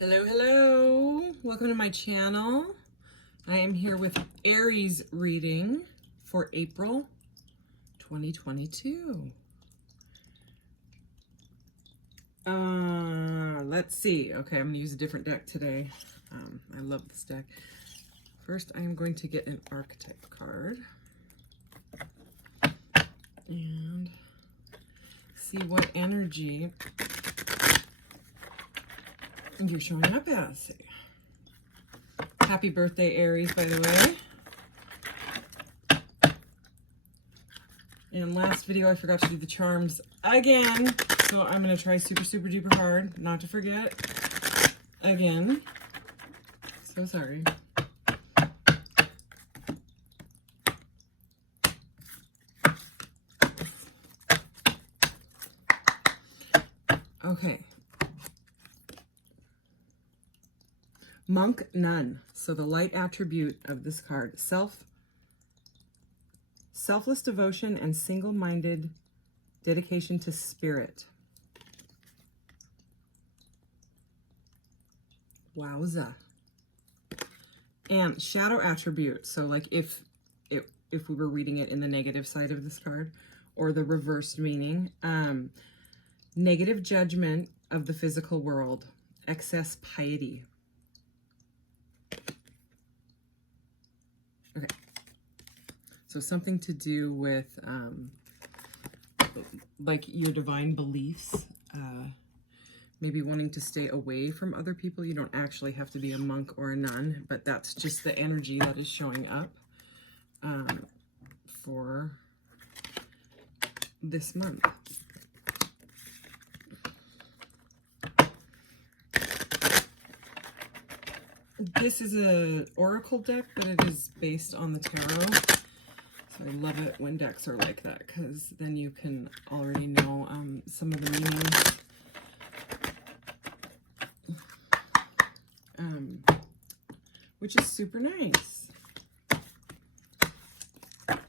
Hello, hello. Welcome to my channel. I am here with Aries reading for April 2022. Let's see. Okay, I'm going to use a different deck today. I love this deck. First, I am going to get an archetype card and see what energy you're showing up as. Happy birthday, Aries, by the way. And last video, I forgot to do the charms again. So I'm going to try super, super duper hard not to forget again. So sorry. Okay. Monk Nun. So the light attribute of this card, selfless devotion and single-minded dedication to spirit. Wowza. And shadow attribute. So like if we were reading it in the negative side of this card, or the reversed meaning, negative judgment of the physical world, excess piety. Okay, so something to do with like your divine beliefs, maybe wanting to stay away from other people. You don't actually have to be a monk or a nun, but that's just the energy that is showing up for this month. This is an oracle deck, but it is based on the tarot. So I love it when decks are like that, because then you can already know some of the meanings. Which is super nice. Okay.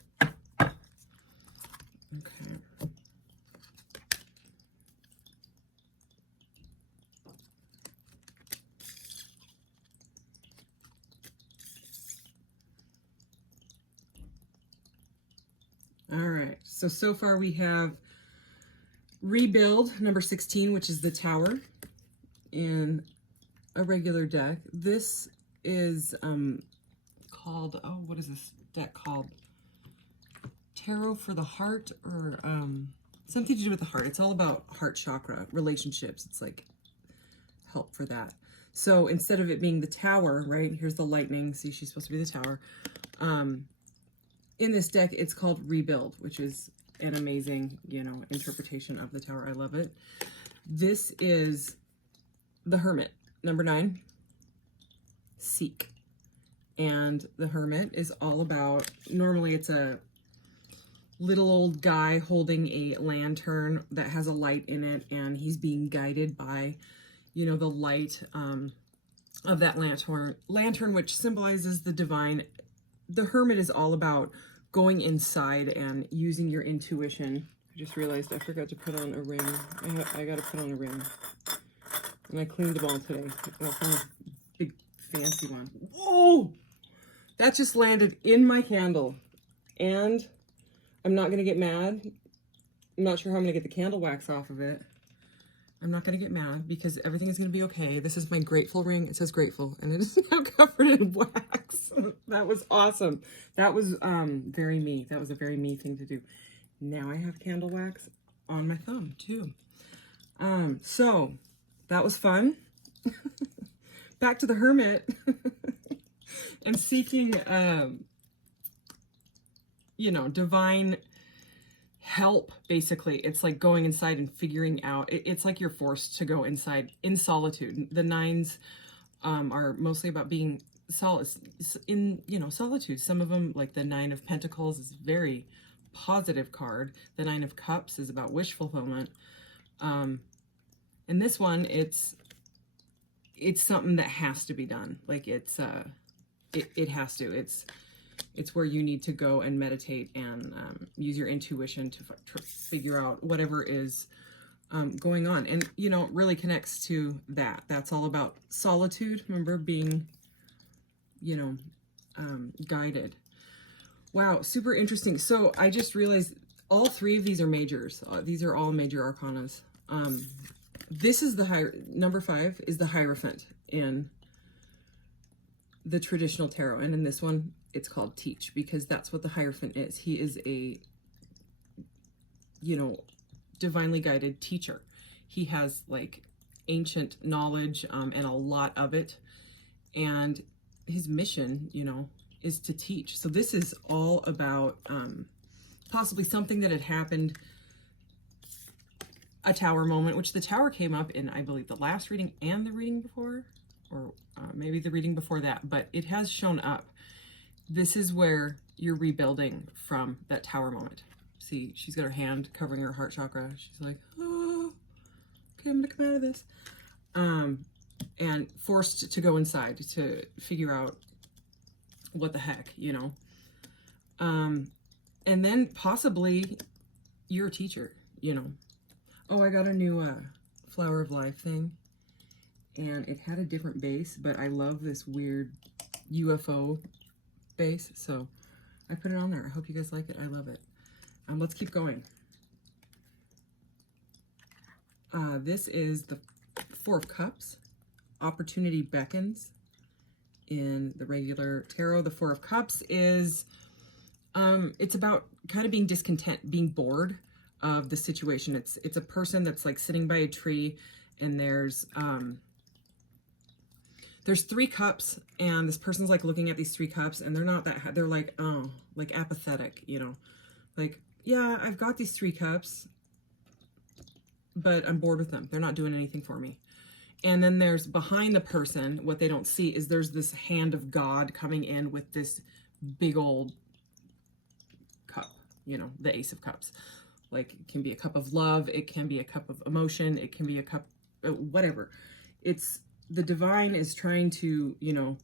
All right, so far we have Rebuild, number 16, which is the Tower, in a regular deck. This is called, oh, what is this deck called? Tarot for the Heart, or something to do with the heart. It's all about heart chakra, relationships. It's like help for that. So instead of it being the Tower, right, here's the lightning. See, she's supposed to be the Tower. In this deck, it's called Rebuild, which is an amazing, interpretation of the Tower. I love it. This is the Hermit, number 9, Seek. And the Hermit is all about, normally it's a little old guy holding a lantern that has a light in it, and he's being guided by, the light of that lantern, which symbolizes the divine. The Hermit is all about going inside and using your intuition. I just realized I forgot to put on a ring. I got to put on a ring. And I cleaned them all today. I found a big fancy one. Whoa! That just landed in my candle. And I'm not going to get mad. I'm not sure how I'm going to get the candle wax off of it. I'm not going to get mad because everything is going to be okay. This is my grateful ring. It says grateful, and it is now covered in wax. That was awesome. That was very me. That was a very me thing to do. Now I have candle wax on my thumb too. So that was fun. Back to the Hermit and seeking, divine help. Basically, it's like going inside and figuring out. It's like you're forced to go inside in solitude. The 9s are mostly about being in solitude. Some of them, like the 9 of Pentacles, is a very positive card. The 9 of Cups is about wish fulfillment. And this one, it's something that has to be done. Like it has to. It's where you need to go and meditate and use your intuition to figure out whatever is going on. And, you know, it really connects to that. That's all about solitude. Remember, being, you know, guided. Wow, super interesting. So I just realized all three of these are majors. These are all major arcanas. This is the number 5 is the Hierophant in the traditional tarot. And in this one, it's called Teach, because that's what the Hierophant is. He is a, you know, divinely guided teacher. He has like ancient knowledge and a lot of it. And his mission, you know, is to teach. So this is all about possibly something that had happened, a tower moment, which the tower came up in, I believe, the last reading and the reading before, or maybe the reading before that, but it has shown up. This is where you're rebuilding from that tower moment. See, she's got her hand covering her heart chakra. She's like, oh, okay, I'm gonna come out of this. And forced to go inside to figure out what the heck, you know. And then possibly you're a teacher, you know. Oh, I got a new Flower of Life thing, and it had a different base, but I love this weird UFO base, so I put it on there. I hope you guys like it. I love it. Let's keep going. This is the 4 of Cups. Opportunity beckons in the regular tarot. The 4 of Cups is, it's about kind of being discontent, being bored of the situation. It's a person that's like sitting by a tree, and there's 3 cups, and this person's like looking at these 3 cups, and they're not that, they're like, oh, like apathetic, you know, like, yeah, I've got these 3 cups, but I'm bored with them. They're not doing anything for me. And then there's behind the person, what they don't see is there's this hand of God coming in with this big old cup, you know, the Ace of Cups. Like, it can be a cup of love, it can be a cup of emotion, it can be a cup, whatever. It's, the divine is trying to, you know,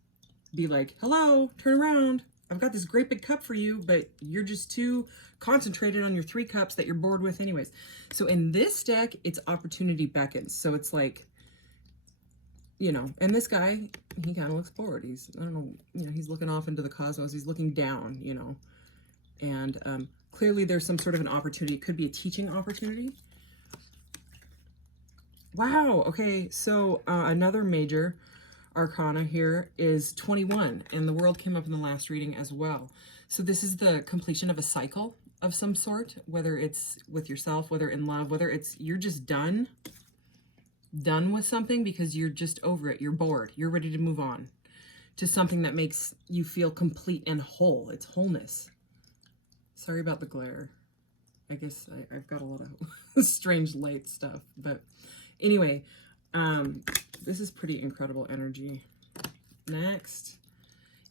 be like, hello, turn around. I've got this great big cup for you, but you're just too concentrated on your 3 cups that you're bored with anyways. So in this deck, it's opportunity beckons. So it's like, you know, and this guy, he kind of looks bored. He's, I don't know, you know, he's looking off into the cosmos. He's looking down, you know, and clearly there's some sort of an opportunity. It could be a teaching opportunity. Wow. Okay. So another major arcana here is 21, and the World came up in the last reading as well. So this is the completion of a cycle of some sort, whether it's with yourself, whether in love, whether it's you're just done with something because you're just over it. You're bored. You're ready to move on to something that makes you feel complete and whole. It's wholeness. Sorry about the glare. I guess I've got a lot of strange light stuff, but anyway, this is pretty incredible energy. Next,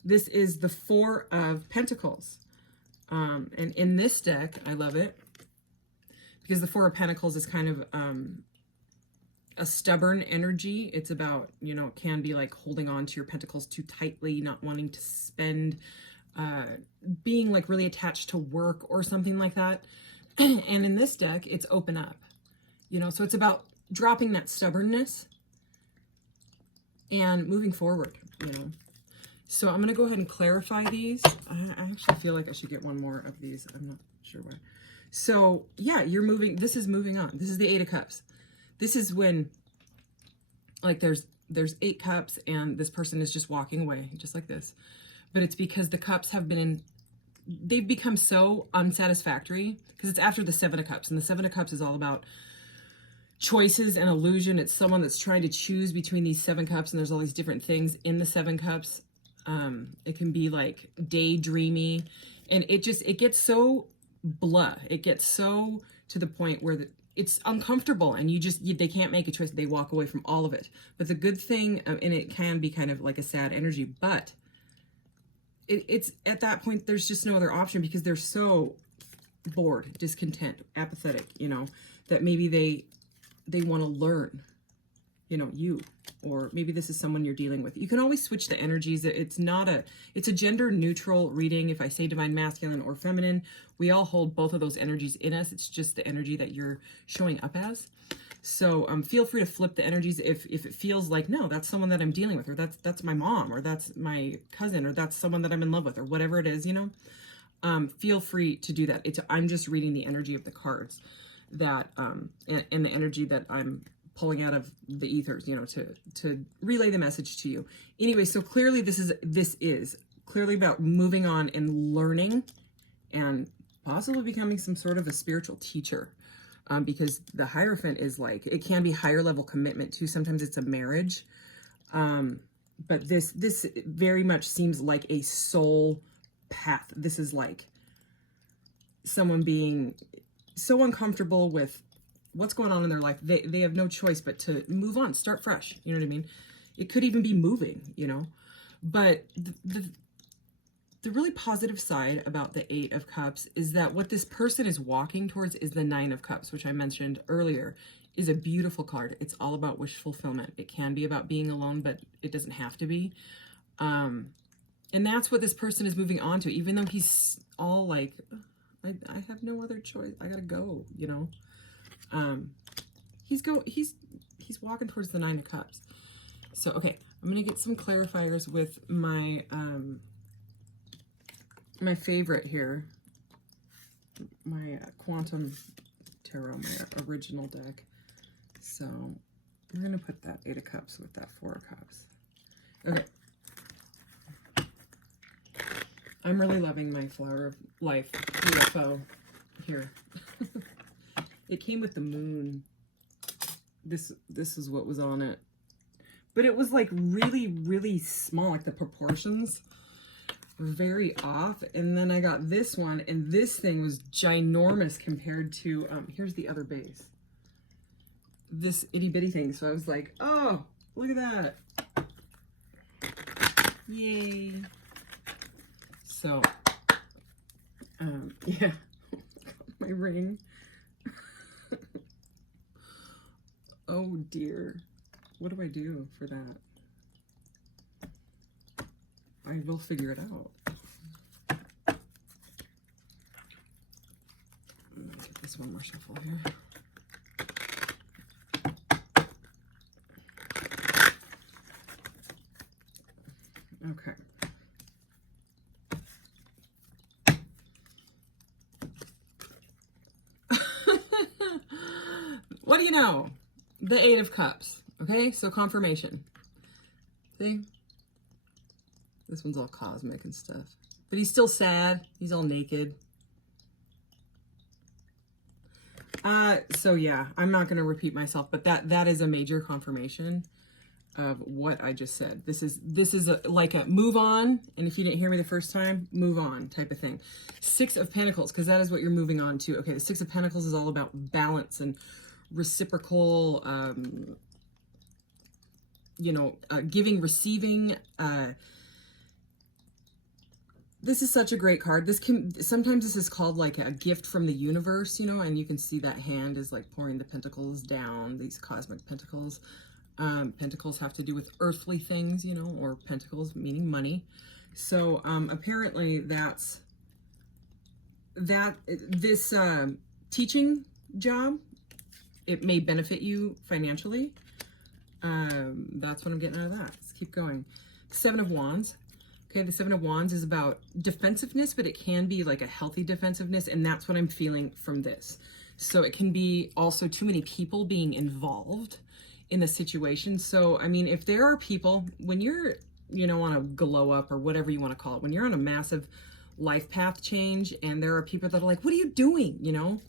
this is the 4 of Pentacles. And in this deck, I love it because the 4 of Pentacles is kind of a stubborn energy. It's about, you know, it can be like holding on to your pentacles too tightly, not wanting to spend, being like really attached to work or something like that. And in this deck, it's open up, you know, so it's about dropping that stubbornness and moving forward, you know. So I'm going to go ahead and clarify these. I actually feel like I should get one more of these. I'm not sure why. So yeah, you're moving. This is moving on. This is the 8 of Cups. This is when, like, there's 8 cups and this person is just walking away, just like this. But it's because the cups have been they've become so unsatisfactory, because it's after the 7 of Cups, and the 7 of Cups is all about choices and illusion. It's someone that's trying to choose between these 7 cups, and there's all these different things in the 7 cups. It can be like daydreamy, and it gets so blah. It gets so to the point where it's uncomfortable, and they can't make a choice. They walk away from all of it. But the good thing, and it can be kind of like a sad energy, but it's at that point, there's just no other option, because they're so bored, discontent, apathetic, you know, that maybe they want to learn, you know, you, or maybe this is someone you're dealing with. You can always switch the energies. It's a gender neutral reading. If I say divine masculine or feminine, we all hold both of those energies in us. It's just the energy that you're showing up as. So feel free to flip the energies if it feels like, no, that's someone that I'm dealing with, or that's my mom, or that's my cousin, or that's someone that I'm in love with, or whatever it is, you know. Feel free to do that. I'm just reading the energy of the cards that and the energy that I'm pulling out of the ethers, you know, to relay the message to you. Anyway, so clearly this is clearly about moving on and learning and possibly becoming some sort of a spiritual teacher. Because the Hierophant is like, it can be higher level commitment too. Sometimes it's a marriage. But this very much seems like a soul path. This is like someone being so uncomfortable with what's going on in their life. They have no choice but to move on, start fresh. You know what I mean? It could even be moving, you know, but the really positive side about the Eight of Cups is that what this person is walking towards is the Nine of Cups, which I mentioned earlier, is a beautiful card. It's all about wish fulfillment. It can be about being alone, but it doesn't have to be. And that's what this person is moving on to, even though he's all like, I have no other choice. I gotta go, you know. He's walking towards the Nine of Cups. So, okay, I'm gonna get some clarifiers with my my favorite here, my Quantum Tarot, my original deck. So we're going to put that Eight of Cups with that Four of Cups. Okay. I'm really loving my Flower of Life UFO here. It came with the moon. This is what was on it. But it was like really, really small, like the proportions very off. And then I got this one, and this thing was ginormous compared to here's the other base, this itty-bitty thing. So I was like, oh, look at that, yay. So yeah, my ring. Oh dear, what do I do for that? I will figure it out. I'm gonna get this one more shuffle here. Okay. What do you know? The Eight of Cups. Okay, so confirmation. See? This one's all cosmic and stuff. But he's still sad. He's all naked. So yeah, I'm not going to repeat myself, but that is a major confirmation of what I just said. This is like a move on, and if you didn't hear me the first time, move on type of thing. Six of Pentacles, because that is what you're moving on to. Okay, the Six of Pentacles is all about balance and reciprocal, you know, giving, receiving. This is such a great card. Sometimes this is called like a gift from the universe, you know, and you can see that hand is like pouring the pentacles down, these cosmic pentacles. Pentacles have to do with earthly things, you know, or pentacles meaning money. So apparently this teaching job, it may benefit you financially. That's what I'm getting out of that. Let's keep going. Seven of Wands. Okay, the Seven of Wands is about defensiveness, but it can be like a healthy defensiveness, and that's what I'm feeling from this. So it can be also too many people being involved in the situation. So, I mean, if there are people, when you're, you know, on a glow up or whatever you want to call it, when you're on a massive life path change and there are people that are like, what are you doing? You know,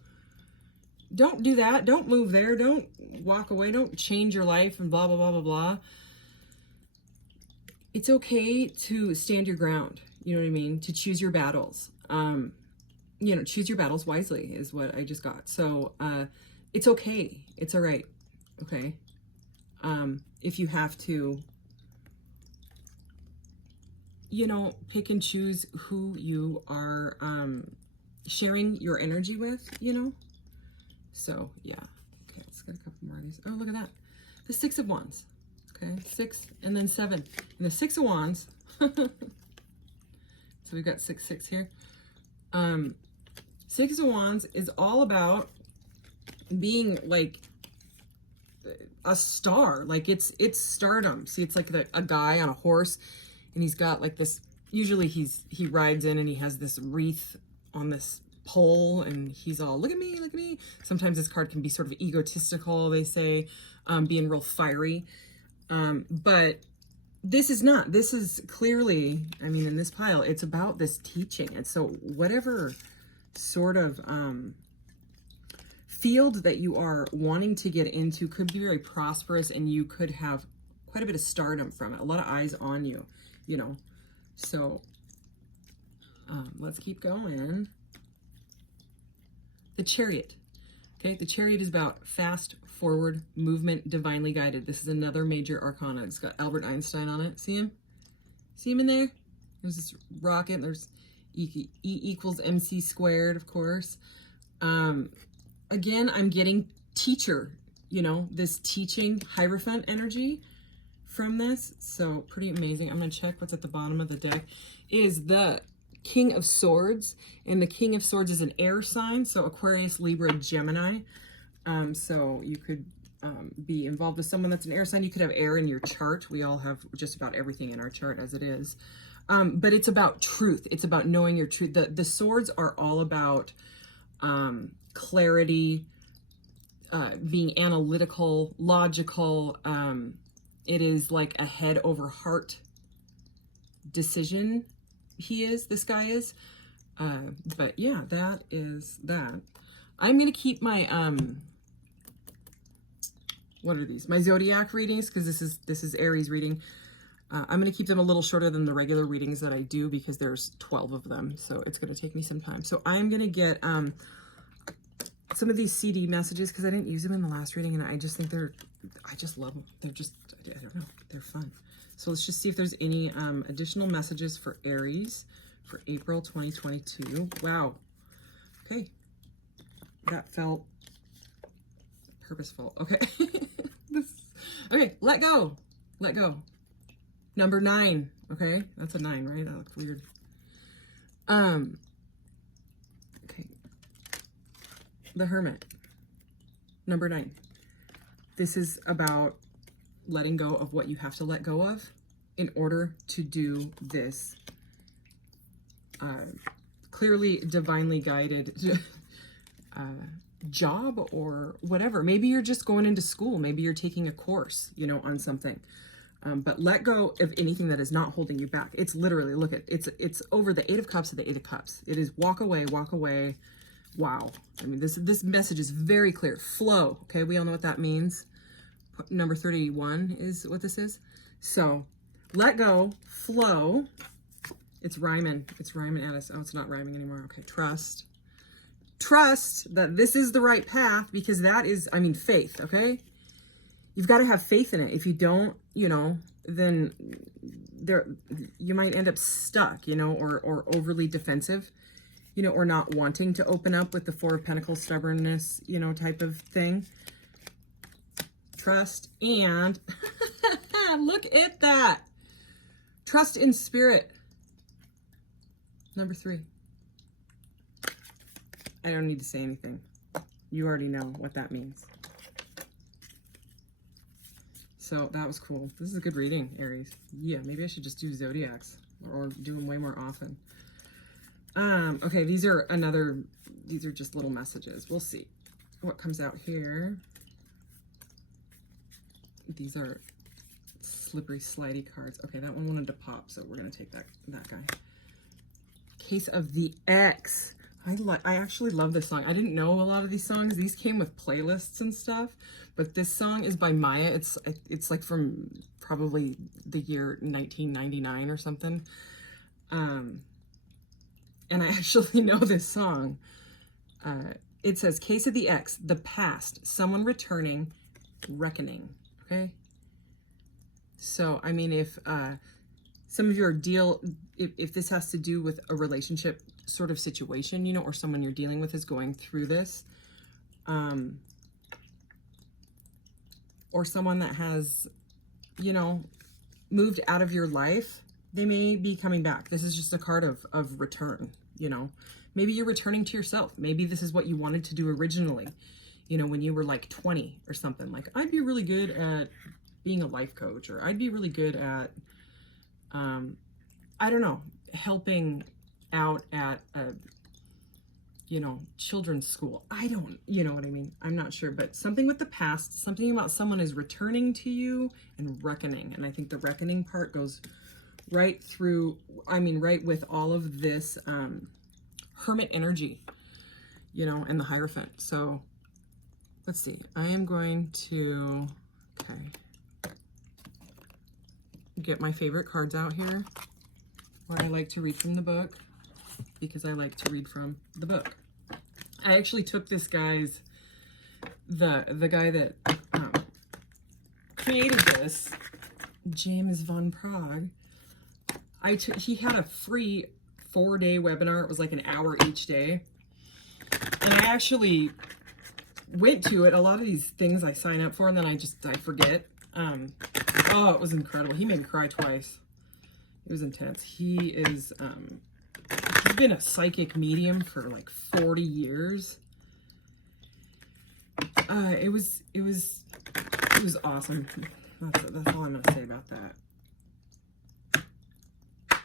don't do that. Don't move there. Don't walk away. Don't change your life and blah, blah, blah, blah, blah. It's okay to stand your ground. You know what I mean? To choose your battles. You know, choose your battles wisely is what I just got. So, it's okay. It's all right. Okay. If you have to, you know, pick and choose who you are, sharing your energy with, you know? So, yeah. Okay, let's get a couple more of these. Oh, look at that. The Six of Wands. Okay, 6 and then 7. And the Six of Wands, so we've got 6, 6 here. 6 of Wands is all about being like a star. Like it's stardom. See, it's like a guy on a horse, and he's got like this, usually he rides in and he has this wreath on this pole, and he's all, look at me, look at me. Sometimes this card can be sort of egotistical, they say, being real fiery. But this is not. This is clearly, I mean, in this pile, it's about this teaching. And so whatever sort of field that you are wanting to get into could be very prosperous, and you could have quite a bit of stardom from it. A lot of eyes on you, you know. So let's keep going. The Chariot. Okay, the Chariot is about fast forward movement, divinely guided. This is another major arcana. It's got Albert Einstein on it. See him? See him in there? There's this rocket. There's E equals MC squared, of course. Again, I'm getting teacher, you know, this teaching Hierophant energy from this. So pretty amazing. I'm going to check what's at the bottom of the deck. Is the King of Swords, and the King of Swords is an air sign, so Aquarius, Libra, Gemini. So you could be involved with someone that's an air sign. You could have air in your chart. We all have just about everything in our chart as it is. But it's about truth. It's about knowing your truth. The swords are all about clarity, being analytical, logical. It is like a head over heart decision. This guy is. But yeah, that is that. I'm going to keep my, what are these? My zodiac readings, because this is Aries reading. I'm going to keep them a little shorter than the regular readings that I do, because there's 12 of them. So it's going to take me some time. So I'm going to get some of these CD messages, because I didn't use them in the last reading, and I just think I just love them. They're just, I don't know, they're fun. So let's just see if there's any additional messages for Aries for April 2022. Wow. Okay. That felt purposeful. Okay. Okay, let go. Let go. Number 9. Okay, that's a 9, right? That looks weird. Okay. The Hermit. Number 9. This is about letting go of what you have to let go of in order to do this clearly divinely guided job or whatever. Maybe you're just going into school. Maybe you're taking a course, you know, on something. But let go of anything that is not holding you back. It's literally, look at, it's over the 8 of Cups to the 8 of Cups. It is walk away, walk away. Wow. I mean, this message is very clear. Flow. Okay. We all know what that means. Number 31 is what this is. So let go, flow. It's rhyming. It's rhyming at us. Oh, it's not rhyming anymore. Okay. Trust. Trust that this is the right path, because that is, I mean, faith. Okay. You've got to have faith in it. If you don't, you know, then you might end up stuck, you know, or overly defensive, you know, or not wanting to open up with the 4 of Pentacles, stubbornness, you know, type of thing. Trust and look at that. Trust in spirit. Number 3. I don't need to say anything. You already know what that means. So that was cool. This is a good reading, Aries. Yeah, maybe I should just do zodiacs or do them way more often. Okay, these are just little messages. We'll see what comes out here. These are slippery, slidey cards. Okay, that one wanted to pop, so we're gonna take that guy. Case of the X. I actually love this song. I didn't know a lot of these songs. These came with playlists and stuff, but this song is by Maya. It's like from probably the year 1999 or something. And I actually know this song. It says, Case of the X, the past, someone returning, reckoning. Okay. So, I mean, if some of your if this has to do with a relationship sort of situation, you know, or someone you're dealing with is going through this, or someone that has, you know, moved out of your life, they may be coming back. This is just a card of return, you know. Maybe you're returning to yourself. Maybe this is what you wanted to do originally, you know, when you were like 20 or something. Like, I'd be really good at being a life coach, or I'd be really good at, I don't know, helping out at a, you know, children's school. I don't, you know what I mean? I'm not sure, but something with the past, something about someone is returning to you and reckoning. And I think the reckoning part goes right through, I mean, right with all of this Hermit energy, you know, and the Hierophant. So let's see. I am going to, okay, get my favorite cards out here, where I like to read from the book, because I like to read from the book. I actually took this guy's, the guy that created this, James Von Prague. He had a free 4-day webinar. It was like an hour each day. And I actually went to it. A lot of these things I sign up for and then I forget. Oh, it was incredible. He made me cry twice. It was intense. He's been a psychic medium for like 40 years. It was awesome. That's all I'm gonna say about that.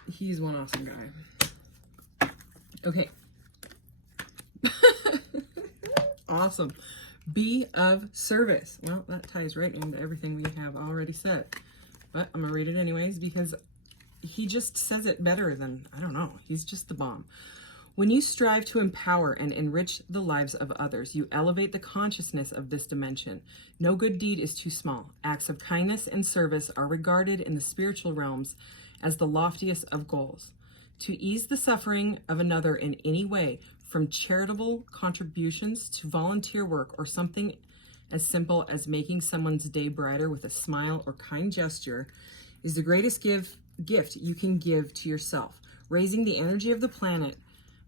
He's one awesome guy. Okay. Awesome. Be of service. Well, that ties right into everything we have already said. But I'm gonna read it anyways, because he just says it better than, I don't know, he's just the bomb. When you strive to empower and enrich the lives of others, you elevate the consciousness of this dimension. No good deed is too small. Acts of kindness and service are regarded in the spiritual realms as the loftiest of goals. To ease the suffering of another in any way, from charitable contributions to volunteer work or something as simple as making someone's day brighter with a smile or kind gesture, is the greatest gift you can give to yourself. Raising the energy of the planet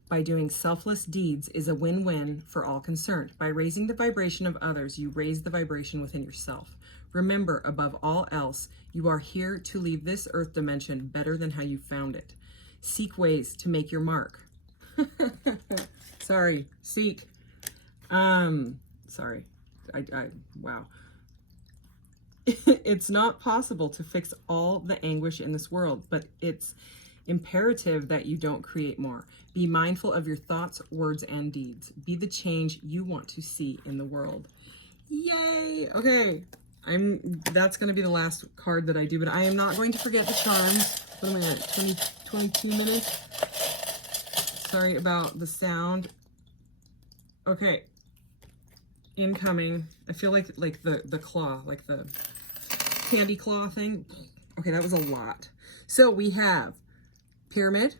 by doing selfless deeds is a win-win for all concerned. By raising the vibration of others, you raise the vibration within yourself. Remember, above all else, you are here to leave this earth dimension better than how you found it. Seek ways to make your mark. Sorry, seek. Sorry. Wow. It's not possible to fix all the anguish in this world, but it's imperative that you don't create more. Be mindful of your thoughts, words, and deeds. Be the change you want to see in the world. Yay! Okay, that's going to be the last card that I do, but I am not going to forget the charms. What am I at? 22 minutes? Sorry about the sound. Okay. Incoming. I feel like the claw, like the candy claw thing. Okay, that was a lot. So we have pyramid,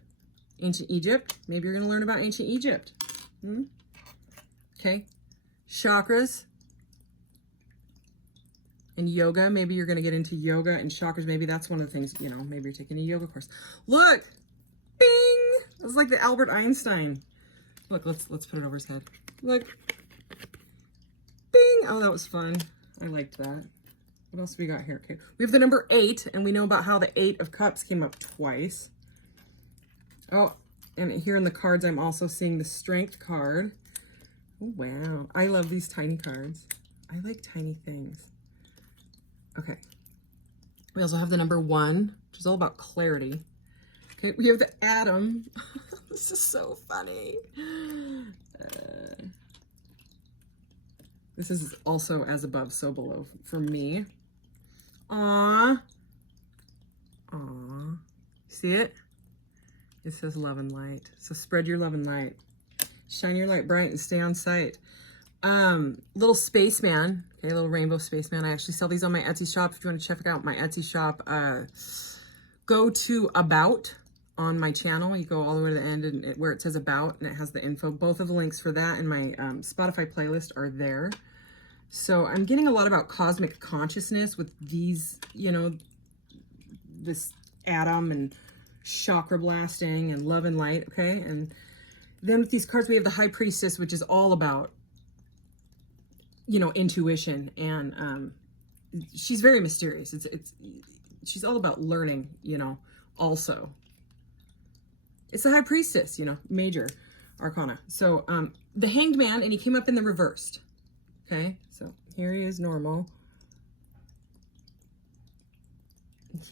ancient Egypt. Maybe you're going to learn about ancient Egypt. Okay. Chakras and yoga. Maybe you're going to get into yoga and chakras. Maybe that's one of the things, you know, maybe you're taking a yoga course. Look! Bing! It was like the Albert Einstein. Look, let's put it over his head. Look. Bing! Oh, that was fun. I liked that. What else we got here? Okay. We have the number 8, and we know about how the 8 of Cups came up twice. Oh, and here in the cards, I'm also seeing the Strength card. Oh, wow. I love these tiny cards. I like tiny things. Okay. We also have the number 1, which is all about clarity. Okay, we have the Atom. This is so funny. This is also as above, so below for me. Aww. Aww. See it? It says love and light. So spread your love and light. Shine your light bright and stay on sight. Little spaceman. Okay, little rainbow spaceman. I actually sell these on my Etsy shop. If you want to check out my Etsy shop, go to About on my channel. You go all the way to the end and where it says About, and it has the info. Both of the links for that and my Spotify playlist are there. So I'm getting a lot about cosmic consciousness with these, you know, this atom and chakra blasting and love and light, okay? And then with these cards, we have the High Priestess, which is all about, you know, intuition and she's very mysterious. She's all about learning, also. It's the High Priestess, major arcana. So the Hanged Man, and he came up in the reversed. Okay, so here he is normal.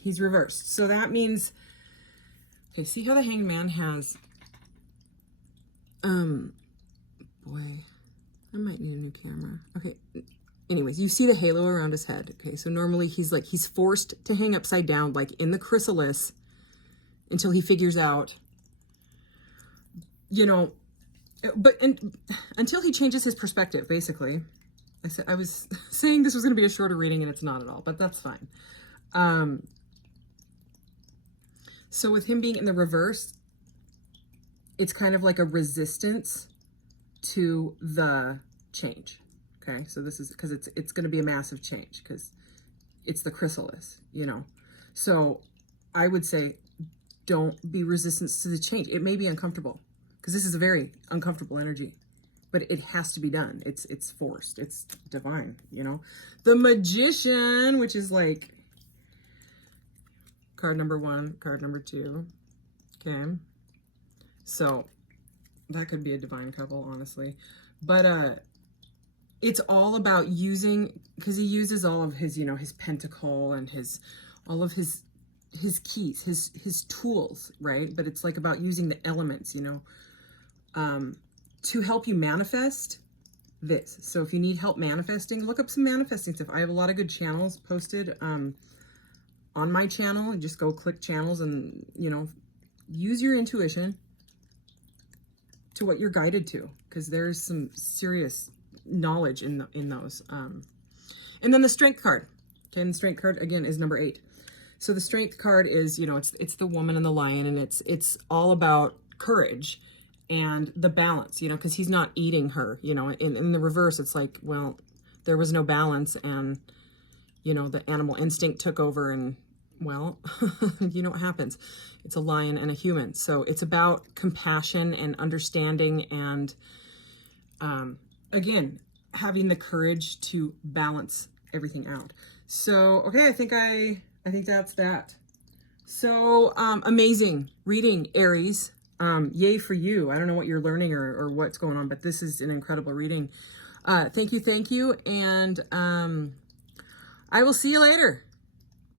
He's reversed. So that means, okay, see how the Hanged Man has, boy, I might need a new camera. Okay, anyways, you see the halo around his head. Okay, so normally he's forced to hang upside down, like in the chrysalis, until he figures out, until he changes his perspective, basically. I was saying this was going to be a shorter reading, and it's not at all, but that's fine. So with him being in the reverse, it's kind of like a resistance to the change. Okay, so this is because it's going to be a massive change because it's the chrysalis, So I would say don't be resistant to the change. It may be uncomfortable because this is a very uncomfortable energy, but it has to be done. It's forced. It's divine, The Magician, which is like card number 1, card number 2. Okay. So that could be a divine couple, honestly. But it's all about using, because he uses all of his, his pentacle and all of his keys, his tools, right? But it's like about using the elements, to help you manifest this. So if you need help manifesting, look up some manifesting stuff. I have a lot of good channels posted on my channel. Just go click channels and, use your intuition to what you're guided to, because there's some serious knowledge in those. And then the Strength card. Okay, and the Strength card, again, is number 8. So the Strength card is, it's the woman and the lion, and it's all about courage and the balance, because he's not eating her, in the reverse, it's like, well, there was no balance, and, the animal instinct took over, and, well, you know what happens. It's a lion and a human. So it's about compassion and understanding and, again, having the courage to balance everything out. So, okay, I think that's that. So, amazing reading, Aries. Yay for you. I don't know what you're learning or what's going on, but this is an incredible reading. Thank you. And, I will see you later.